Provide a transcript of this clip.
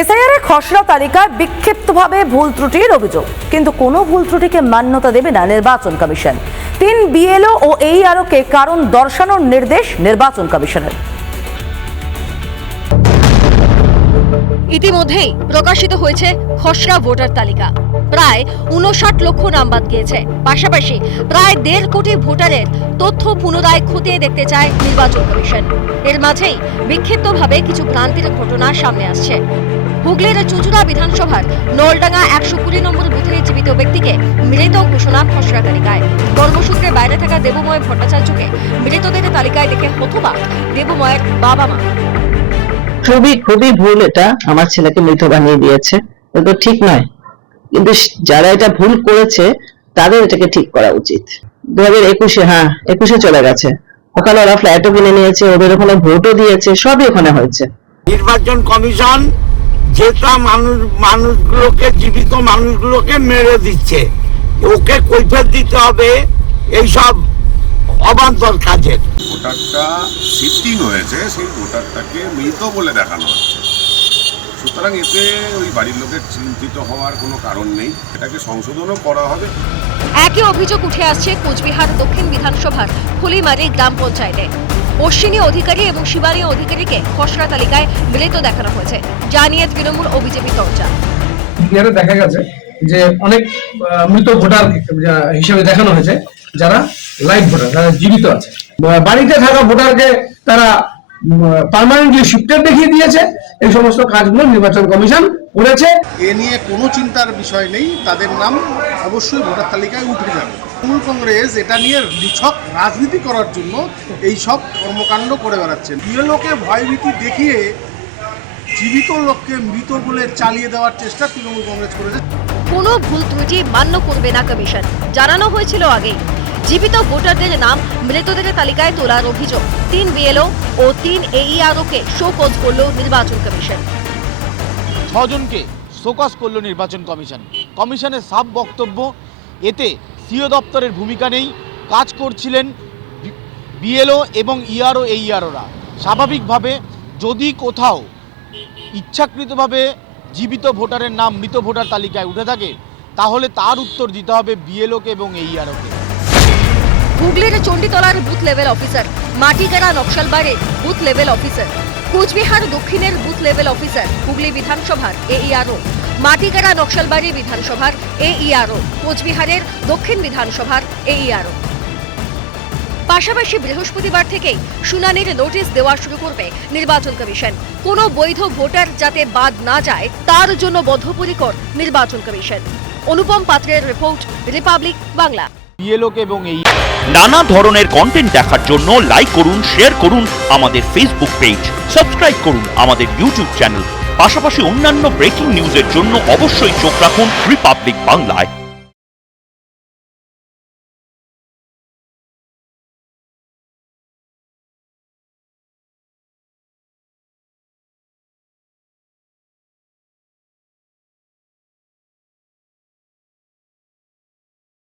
SIR খসড়া তালিকায় বিক্ষিপ্তভাবে ভুল ত্রুটির অভিযোগ, কিন্তু কোনো ভুল ত্রুটিকে মান্যতা দেবে না নির্বাচন কমিশন। 3 বিএলও ও এইআরওকে কারণ দর্শানোর নির্দেশ নির্বাচন কমিশনের। ইতিমধ্যেই প্রকাশিত হয়েছে খসড়া ভোটার তালিকা। প্রায় 59 লক্ষ নাম বাদ গিয়েছে। পাশাপাশি প্রায় 1.5 কোটি ভোটারের তথ্য পুনরায় খতিয়ে দেখতে চায় নির্বাচন কমিশন। এর মাঝেই বিক্ষিপ্তভাবে কিছু ভ্রান্তির ঘটনা সামনে আসছে। হুগলির চুঁচুড়া বিধানসভার নলডাঙ্গা 120 নম্বর বুথে জীবিত ব্যক্তিকে মৃত ঘোষণা খসড়া তালিকায়। কর্মসূত্রে বাইরে থাকা দেবময় ভট্টাচার্যকে মৃতদের তালিকায় দেখে হতবাক দেবময়ের বাবা মা। খুবই ভুল। এটা আমার ছেলেকে মৃত বানিয়ে দিয়েছে, এটা ঠিক নয়। কিন্তু যারা এটা ভুল করেছে তাদের এটাকে ঠিক করা উচিত। 2021 চলে গেছে, ওখানে ওরা ফ্ল্যাটও কিনে নিয়েছে, ওদের ওখানে ভোটও দিয়েছে, সবই ওখানে হয়েছে। নির্বাচন কমিশন যেটা মানুষগুলোকে, জীবিত মানুষগুলোকে মেরে দিচ্ছে, ওকে কৈফিয়ত দিতে হবে এইসব অবান্তর কাজের। ভোটারটা শিফটিং হয়েছে, সেই ভোটারটাকে মৃত বলে দেখানো হচ্ছে। সুতরাং এতে ওই বাড়ির লোকের চিন্তিত হওয়ার কোনো কারণ নেই, এটাকে সংশোধনও করা হবে। একই অভিযোগ উঠে আসছে কোচবিহার দক্ষিণ বিধানসভার ফুলিমারি গ্রাম পঞ্চায়েতে। অশ্বিনী অধিকারী এবং শিবানী অধিকারীকে খসড়া তালিকায় মৃত দেখানো হয়েছে, জানিয়ে তৃণমূল ও বিজেপি চর্চা। দেখা গেছে যে অনেক মৃত ভোটার হিসেবে দেখানো হয়েছে, যারা লাইভ ভোটার, যারা জীবিত আছে। বাড়িতে থাকা ভোটারকে তারা পার্মানেন্টলি শিফটেড দেখিয়ে দিয়েছে। এই সমস্ত কাজগুলো নির্বাচন কমিশন করেছে। এ নিয়ে কোনো চিন্তার বিষয় নেই, তাদের নাম অবশ্যই ভোটার তালিকায় উঠে যাবে। তৃণমূল কংগ্রেস এটা নিয়ে নিছক রাজনীতি করার জন্য এই সব কর্মকাণ্ড করে বেড়াচ্ছেন। বিএলওকে ভয়ভীতি দেখিয়ে জীবিত লোককে মৃত বলে চালিয়ে দেওয়ার চেষ্টা তৃণমূল কংগ্রেস করেছে। কোনো ভুল ত্রুটি মান্য করবে না কমিশন, জানানো হয়েছিল আগেই। জীবিত ভোটারদের নাম মৃতদের তালিকায় তোলার অভিযোগ। 3 বিএলও ও 3 এইআরওকে শোকজ করল নির্বাচন কমিশন। 6 জনকে শোকজ করল নির্বাচন কমিশন। কমিশনের সাব বক্তব্য, এতে সিও দপ্তরের ভূমিকা নেই, কাজ করছিলেন বিএলও এবং ইআরও এইআরওরা। স্বাভাবিকভাবে যদি কোথাও ইচ্ছাকৃতভাবে জীবিত ভোটারের নাম মৃত ভোটার তালিকায় উঠে থাকে, তাহলে তার উত্তর দিতে হবে বিএলওকে এবং এইআরওকে। হুগলির চণ্ডীতলার বুথ লেভেল অফিসার, মাটিগাড়া নকশালবাড়ির বুথ লেভেল অফিসার, কোচবিহার দক্ষিণের বুথ লেভেল অফিসার, হুগলি বিধানসভার এইআরও, মাটিগাড়া নকশালবাড়ি বিধানসভার এইআরও, কোচবিহারের দক্ষিণ বিধানসভার এইআরও। পাশাপাশি বৃহস্পতিবার থেকেই শুনানির নোটিশ দেওয়া শুরু করবে নির্বাচন কমিশন। কোনো বৈধ ভোটার যাতে বাদ না যায় তার জন্য বদ্ধপরিকর নির্বাচন কমিশন। অনুপম পাত্রের রিপোর্ট, রিপাবলিক বাংলা। বিএলওকে এবং এই নানা ধরনের কন্টেন্ট দেখার জন্য লাইক করুন, শেয়ার করুন আমাদের ফেসবুক পেজ, সাবস্ক্রাইব করুন আমাদের ইউটিউব চ্যানেল। পাশাপাশি অন্যান্য ব্রেকিং নিউজের জন্য অবশ্যই চোখ রাখুন রিপাবলিক বাংলায়।